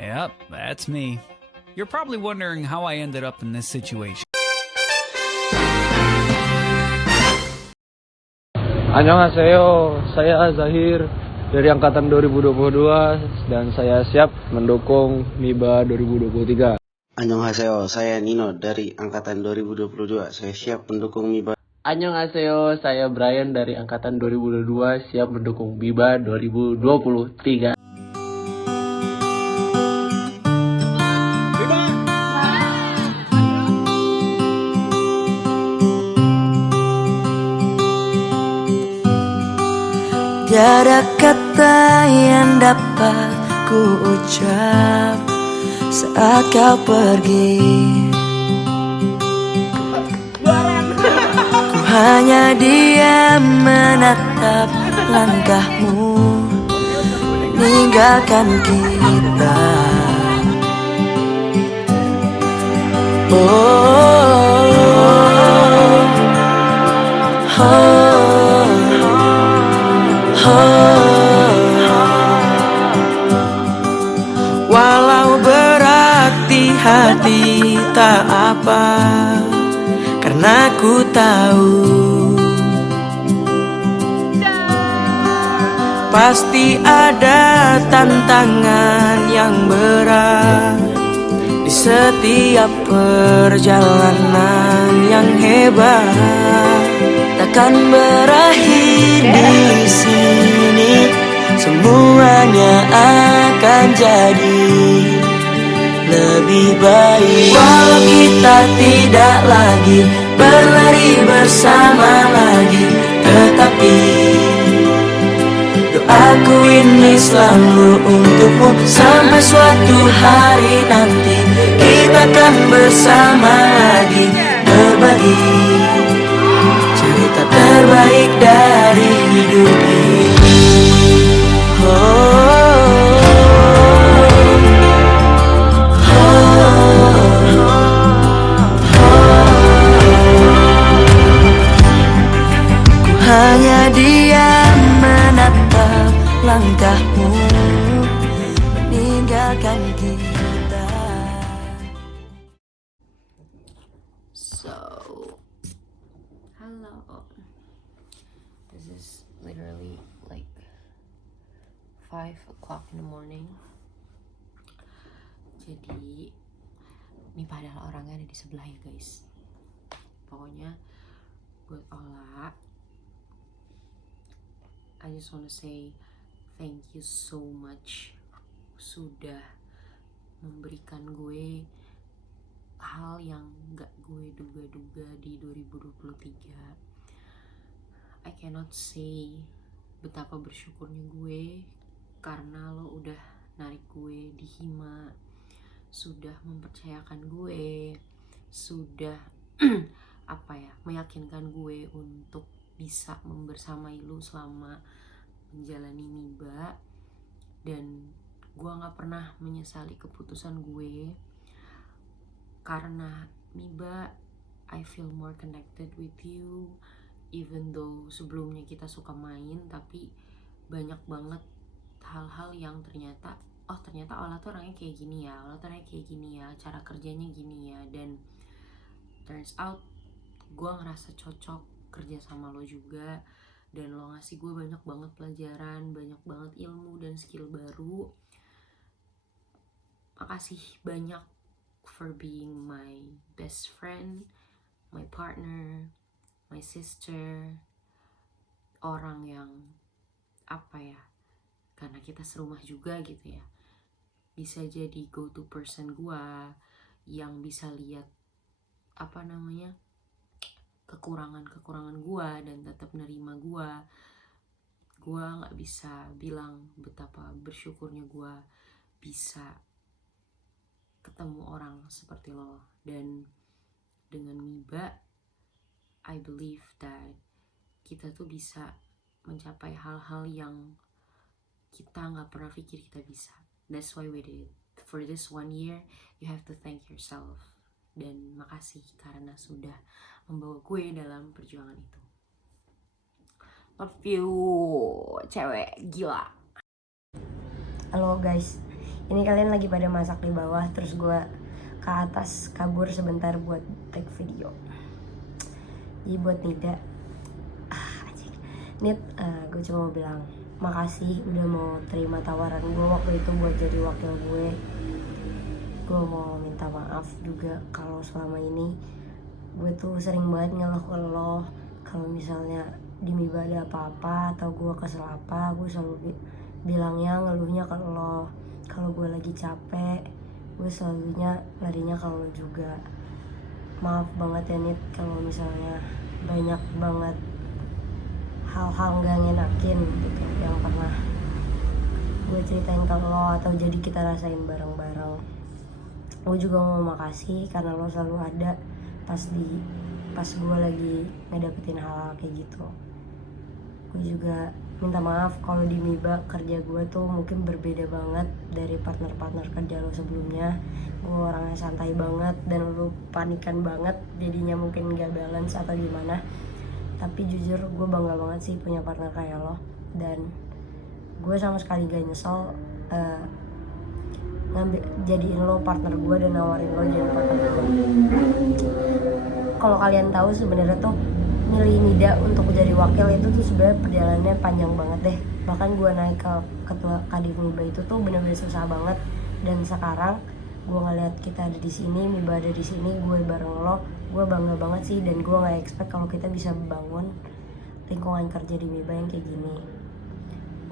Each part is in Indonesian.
Yep, that's me. You're probably wondering how I ended up in this situation. Annyeonghaseyo, saya Zahir dari Angkatan 2022 dan saya siap mendukung MIBA 2023. Annyeonghaseyo, saya Nino dari Angkatan 2022. Saya siap mendukung MIBA. Annyeonghaseyo, saya Brian dari Angkatan 2022, siap mendukung MIBA 2023. Tiada kata yang dapat ku ucap saat kau pergi. Ku hanya diam menatap langkahmu meninggalkan kita. Oh, oh, oh. Walau berat di hati tak apa, karena ku tahu pasti ada tantangan yang berat di setiap perjalanan yang hebat. Takkan berakhir di sini, semuanya akan jadi lebih baik. Walau kita tidak lagi berlari bersama lagi, tetapi doaku ini selalu untukmu. Sampai suatu hari nanti kita akan bersama lagi, berbagi cerita terbaik dari hidup ini. Ku hanya diam menatap langkahmu meninggalkan kita. Hello. This is literally like 5 o'clock in the morning. Jadi ini padahal orangnya ada di sebelah ya guys. Pokoknya buat Ola, I just wanna say thank you so much sudah memberikan gue hal yang gak gue duga-duga di 2023. I cannot say betapa bersyukurnya gue karena lo udah narik gue di Hima, sudah mempercayakan gue, sudah meyakinkan gue untuk bisa membersamai lu selama menjalani MIBA. Dan gue gak pernah menyesali keputusan gue, karena MIBA I feel more connected with you. Even though sebelumnya kita suka main, tapi banyak banget hal-hal yang ternyata Ola tuh orangnya kayak gini ya, Ola tuh orangnya kayak gini ya, cara kerjanya gini ya. Dan turns out gue ngerasa cocok kerja sama lo juga, dan lo ngasih gue banyak banget pelajaran, banyak banget ilmu dan skill baru. Makasih banyak for being my best friend, my partner, my sister, orang yang karena kita serumah juga gitu ya, bisa jadi go to person gua, yang bisa lihat kekurangan gua dan tetap nerima gua. Gua nggak bisa bilang betapa bersyukurnya gua bisa ketemu orang seperti lo. Dan dengan MIBA, I believe that kita tuh bisa mencapai hal-hal yang kita nggak pernah pikir kita bisa. That's why we did it. For this 1 year, you have to thank yourself. Dan makasih karena sudah membawa gue dalam perjuangan itu. Love you, cewek gila. Halo guys, ini kalian lagi pada masak di bawah, terus gue ke atas kabur sebentar buat take video. Jadi buat Nida, Nid, gue cuma mau bilang makasih udah mau terima tawaran gue waktu itu buat jadi wakil gue. Gue mau minta maaf juga kalau selama ini gue tuh sering banget ngeluh ke lo. Kalau misalnya di Miba ada apa-apa atau gue kesel apa, gue selalu bilangnya ngeluhnya ke lo. Kalau gue lagi capek, gue selalunya larinya ke lo juga. Maaf banget ya Nid kalau misalnya banyak banget hal-hal gak ngenakin gitu yang pernah gue ceritain ke lo atau jadi kita rasain bareng-bareng. Gue juga mau makasih karena lo selalu ada pas gue lagi ngedapetin hal-hal kayak gitu. Gue juga minta maaf kalau di Miba kerja gue tuh mungkin berbeda banget dari partner-partner kerja lo sebelumnya. Gue orangnya santai banget dan lo panikan banget, jadinya mungkin gak balance atau gimana. Tapi jujur gue bangga banget sih punya partner kayak lo, dan gue sama sekali gak nyesel jadiin lo partner gue dan nawarin lo jadi partner gue. Kalau kalian tahu sebenarnya tuh milih Nida untuk jadi wakil itu tuh sebenarnya perjalanannya panjang banget deh. Bahkan gue naik ke ketua Kadif Miba itu tuh bener-bener susah banget, dan sekarang gue ngeliat kita ada di sini, Miba ada di sini, gue bareng lo, gue bangga banget sih. Dan gue nggak expect kalau kita bisa bangun lingkungan kerja di Miba yang kayak gini.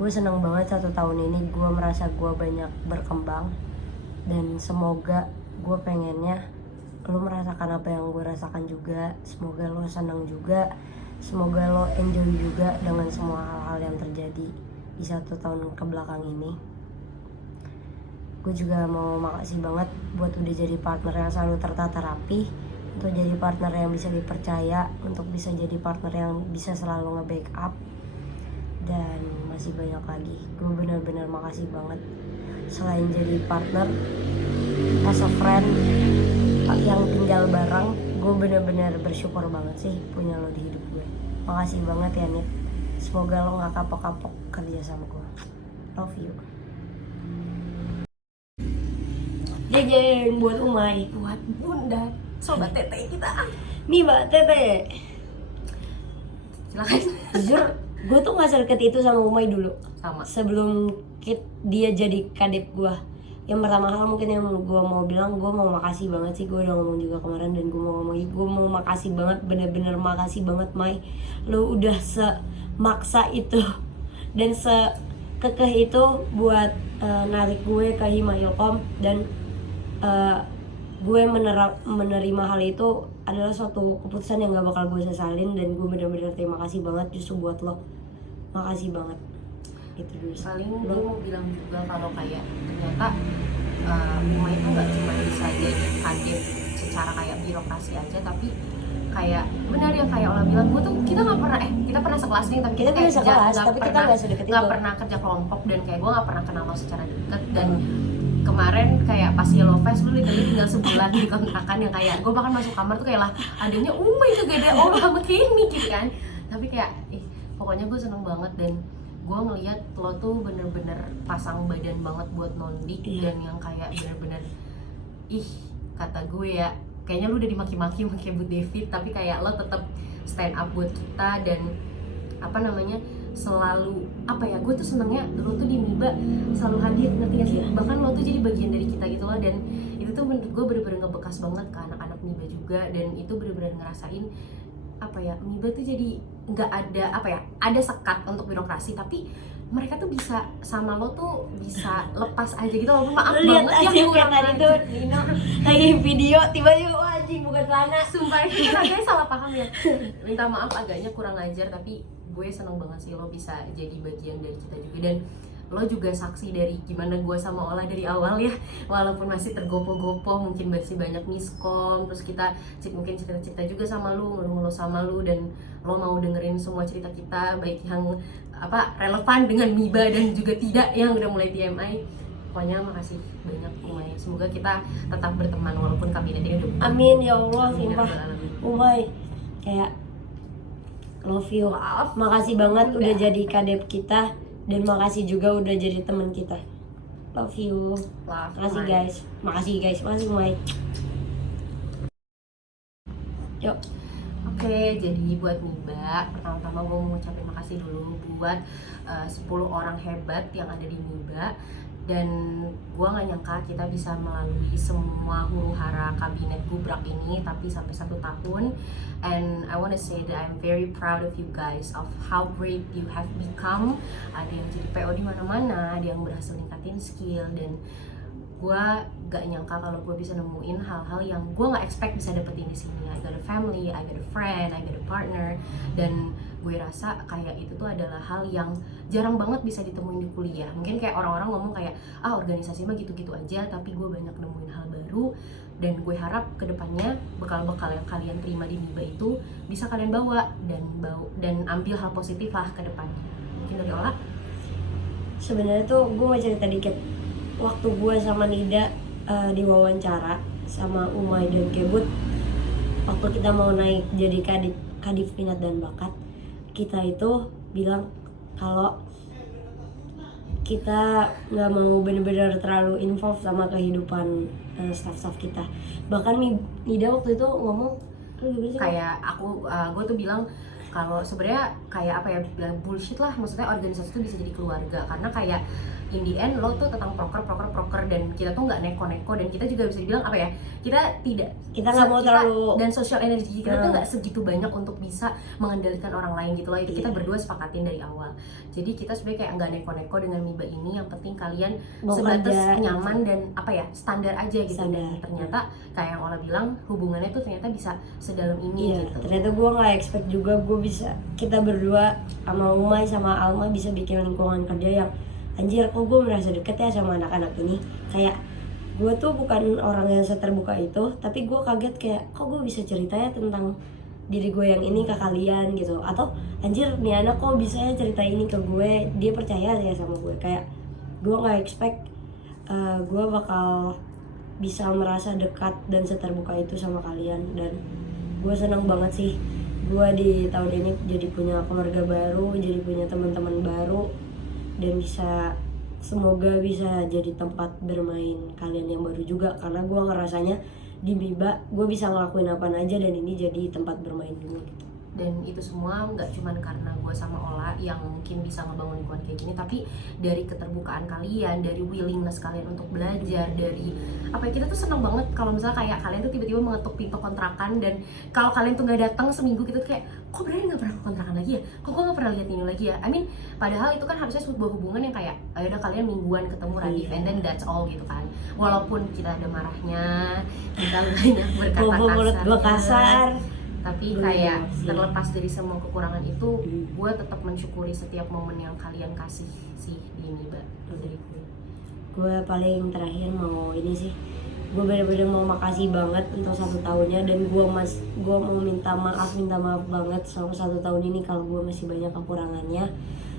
Gue seneng banget 1 tahun ini gue merasa gue banyak berkembang, dan semoga gue pengennya lo merasakan apa yang gue rasakan juga. Semoga lo senang juga, semoga lo enjoy juga dengan semua hal-hal yang terjadi di 1 tahun kebelakang ini. Gue juga mau makasih banget buat udah jadi partner yang selalu tertata rapi, untuk jadi partner yang bisa dipercaya, untuk bisa jadi partner yang bisa selalu nge-backup, dan masih banyak lagi. Gue benar-benar makasih banget. Selain jadi partner, as a friend yang tinggal bareng, gue benar-benar bersyukur banget sih punya lo di hidup gue. Makasih banget ya Nid. Semoga lo gak kapok-kapok kerja sama gue. Love you. Jeng buat Umay, Buat bunda, sobat tete kita. Miba Tete. Silakan. Jujur, gue tuh gak sedekat itu sama Umay dulu. Sama. Sebelum dia jadi kadep gue. Yang pertama hal mungkin yang gue mau bilang, gue mau makasih banget sih. Gue udah ngomong juga kemarin, dan gue mau makasih banget, bener-bener makasih banget Mai. Lo udah semaksa itu dan sekekeh itu buat narik gue ke Himayilkom, dan gue menerima hal itu adalah suatu keputusan yang gak bakal gue sesalin, dan gue bener-bener terima kasih banget justru buat lo. Makasih banget. Itu dulu. Paling gue mau bilang juga kalau kayak ternyata Umay itu nggak cuma bisa jadi kadep secara kayak birokrasi aja, tapi kayak benar yang kayak Ola bilang, gue tuh kita nggak pernah kita pernah sekelas nih, tapi Kita pernah sekelas, tapi kita nggak sedekat itu. Nggak pernah kerja kelompok, dan kayak gue nggak pernah kenal lo secara dekat. Dan kemarin kayak pas Yellow Fest lu literally tinggal sebulan di kontrakan, yang kayak gue bahkan masuk kamar tuh kayak lah adanya Umay tuh gak ada Ola sama Kenny gitu kan. Tapi kayak pokoknya gue seneng banget, dan gue ngeliat lo tuh bener-bener pasang badan banget buat Nondik. Dan yang kayak bener-bener kata gue ya, kayaknya lu udah dimaki-maki kayak Bu David, tapi kayak lo tetap stand up buat kita. Dan selalu gue tuh senengnya lo tuh di Miba selalu hadir, ngerti gak sih? Bahkan lo tuh jadi bagian dari kita gitu loh, dan itu tuh menurut gue bener-bener ngebekas banget ke anak-anak Miba juga. Dan itu bener-bener ngerasain Miba tuh jadi nggak ada ada sekat untuk birokrasi, tapi mereka tuh bisa sama lo tuh bisa lepas aja gitu loh. Maaf lihat banget aja kayak tadi tuh Nino lagi video tiba-tiba anjing bukan celana. Sumpah itu agaknya salah paham ya. Minta maaf agaknya kurang ajar, tapi gue seneng banget sih lo bisa jadi bagian dari kita juga. Dan lo juga saksi dari gimana gue sama Ola dari awal ya, walaupun masih tergopoh-gopoh, mungkin masih banyak miskom, terus kita mungkin cerita-cerita juga sama lu, ngeluh sama lu, dan lo mau dengerin semua cerita kita, baik yang relevan dengan Miba dan juga tidak yang udah mulai TMI. Pokoknya makasih banyak Umay, semoga kita tetap berteman walaupun kabinet ini udah Amin ya Allah. Amin, Sumpah ya Rabbal Alamin. Umay, kayak Love you. Makasih banget udah jadi kadep kita, dan makasih juga udah jadi teman kita. Love you. Makasih guys. Makasih Mai. Yuk. Oke, jadi buat Miba, pertama-tama gue mau ngucapin makasih dulu buat 10 orang hebat yang ada di Miba. Dan gue gak nyangka kita bisa melalui semua huru-hara kabinet gubrak ini, tapi sampai 1 tahun. And I wanna say that I'm very proud of you guys, of how great you have become. Ada yang jadi PO di mana-mana, ada yang berhasil ningkatin skill, dan gue gak nyangka kalau gue bisa nemuin hal-hal yang gue gak expect bisa dapetin di sini. I got a family, I got a friend, I got a partner, dan gue rasa kayak itu tuh adalah hal yang jarang banget bisa ditemuin di kuliah. Mungkin kayak orang-orang ngomong kayak organisasi mah gitu-gitu aja, tapi gue banyak nemuin hal baru. Dan gue harap kedepannya bekal-bekal yang kalian terima di MIBA itu bisa kalian bawa dan ambil hal positif lah ke depannya. Mungkin dari Ola? Sebenarnya tuh gue mau cerita dikit. Waktu gue sama Nida diwawancara sama Umay dan Kebut, waktu kita mau naik jadi kadif minat dan bakat, kita itu bilang kalau kita nggak mau bener-bener terlalu involve sama kehidupan staff-staff kita. Bahkan Nida waktu itu ngomong kayak gue tuh bilang kalau sebenarnya kayak apa ya, bilang bullshit lah, maksudnya organisasi itu bisa jadi keluarga, karena kayak in the end lo tuh tentang proker, dan kita tuh nggak neko-neko, dan kita juga bisa dibilang apa ya, kita nggak mau terlalu, dan social energy kita tuh nggak segitu banyak untuk bisa mengendalikan orang lain gitu lah. Itu kita berdua sepakatin dari awal. Jadi kita sebenarnya kayak nggak neko-neko dengan MIBA ini, yang penting kalian sebatas nyaman dan apa ya, standar aja gitu. Dan ternyata kayak yang Ola bilang, hubungannya tuh ternyata bisa sedalam ini gitu. Ternyata gue nggak expect juga kita berdua sama Umay sama Alma bisa bikin lingkungan kerja yang anjir, kok gue merasa deket ya sama anak-anak ini. Kayak gue tuh bukan orang yang seterbuka itu, tapi gue kaget kayak kok gue bisa cerita ya tentang diri gue yang ini ke kalian gitu. Atau anjir, nih anak kok bisa ya cerita ini ke gue, dia percaya ya sama gue. Kayak gue gak expect gue bakal bisa merasa dekat dan seterbuka itu sama kalian. Dan gue senang banget sih gue di tahun ini jadi punya keluarga baru, jadi punya teman-teman baru, dan semoga bisa jadi tempat bermain kalian yang baru juga. Karena gue ngerasanya di MIBA gue bisa ngelakuin apa aja, dan ini jadi tempat bermain gue gitu. Dan itu semua nggak cuman karena gue sama Ola yang mungkin bisa ngebangun lingkungan kayak gini, tapi dari keterbukaan kalian, dari willingness kalian untuk belajar, dari apa ya, kita tuh seneng banget kalau misalnya kayak kalian tuh tiba-tiba mengetuk pintu kontrakan, dan kalau kalian tuh nggak datang seminggu gitu kayak kok berarti nggak pernah ke kontrakan lagi ya, kok gue nggak pernah lihat ini lagi ya. I mean, padahal itu kan harusnya sebuah hubungan yang kayak ayo kalian mingguan ketemu Radif, and then that's all gitu kan. Walaupun kita ada marahnya, kita banyak berkata kasar, tapi kayak terlepas dari semua kekurangan itu, gue tetap mensyukuri setiap momen yang kalian kasih sih di MIBA. Dari gue paling terakhir mau ini sih, gue bener-bener mau makasih banget untuk 1 tahunnya, dan gue mau minta maaf banget sama 1 tahun ini kalau gue masih banyak kekurangannya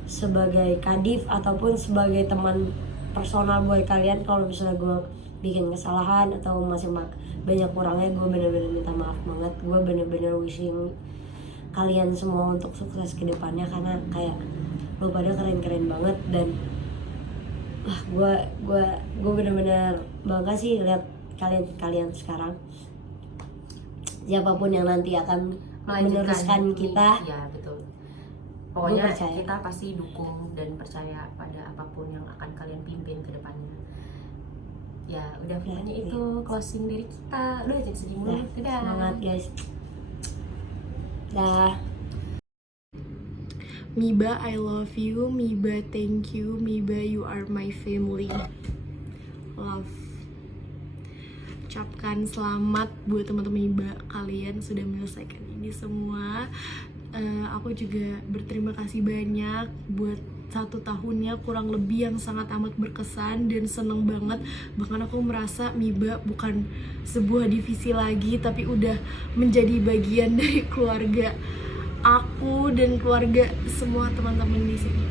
sebagai kadif ataupun sebagai teman personal buat kalian. Kalau misalnya gue bikin kesalahan atau masih banyak kurangnya, gue bener-bener minta maaf banget. Gue bener-bener wishing kalian semua untuk sukses ke depannya, karena kayak lo pada keren-keren banget. Dan gue bener-bener bangga sih lihat kalian sekarang. Siapapun yang nanti akan meneruskan kita, ya betul. Pokoknya kita pasti dukung dan percaya pada apapun yang akan kalian pimpin ke depannya. Ya udah, pokoknya itu closing dari kita. Udah jadi sedih mulu. Semangat guys. Dah. MIBA, I love you. MIBA, thank you. MIBA, you are my family. Love. Ucapkan selamat buat teman-teman MIBA, kalian sudah menyelesaikan ini semua. Aku juga berterima kasih banyak buat 1 tahunnya kurang lebih yang sangat amat berkesan dan seneng banget. Bahkan aku merasa MIBA bukan sebuah divisi lagi, tapi udah menjadi bagian dari keluarga aku dan keluarga semua teman-teman di sini.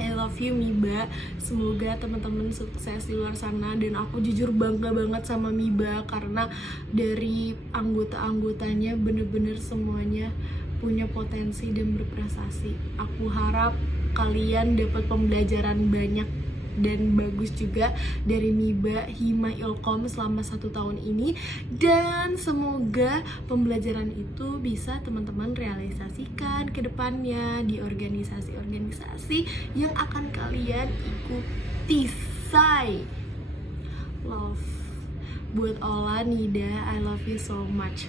I love you MIBA. Semoga teman-teman sukses di luar sana, dan aku jujur bangga banget sama MIBA karena dari anggota-anggotanya bener-bener semuanya punya potensi dan berprestasi. Aku harap kalian dapat pembelajaran banyak dan bagus juga dari MIBA Hima Ilkom selama 1 tahun ini, dan semoga pembelajaran itu bisa teman-teman realisasikan ke depannya di organisasi-organisasi yang akan kalian ikuti. Say love buat Ola, Nida, I love you so much.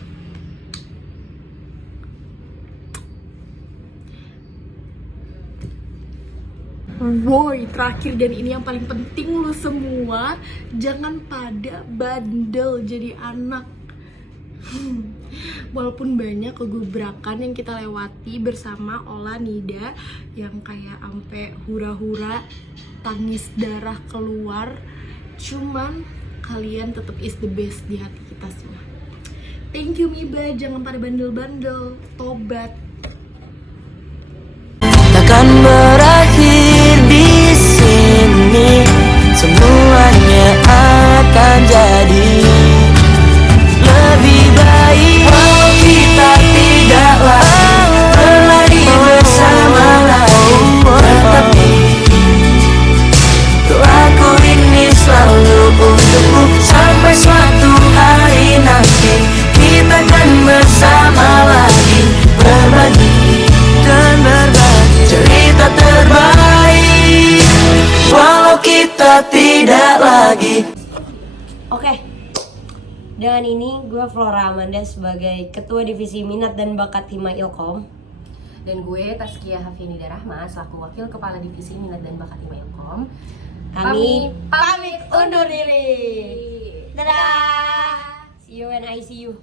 Woi, terakhir dan ini yang paling penting, lu semua jangan pada bandel jadi anak. Walaupun banyak kegebrakan yang kita lewati bersama Ola, Nida, yang kayak ampe hura-hura, tangis darah keluar, cuman kalian tetap is the best di hati kita semua. Thank you MIBA, jangan pada bandel-bandel, tobat. Takkan berakhir di sini, semuanya akan jadi lebih baik. Walau kita tidak lagi bersama lagi, tetapi doaku ini selalu untukmu sampai suatu hari nanti kita akan bersama lagi, berbagi dan berbagi cerita terbaik walau kita tidak lagi. Oke, dengan ini gue Flora Amanda sebagai Ketua Divisi Minat dan Bakat Hima Ilkom. Dan gue Taskia Hafianida Rahma selaku Wakil Kepala Divisi Minat dan Bakat Hima Ilkom. Kami pamit undur diri. Dadah. See you when I see you.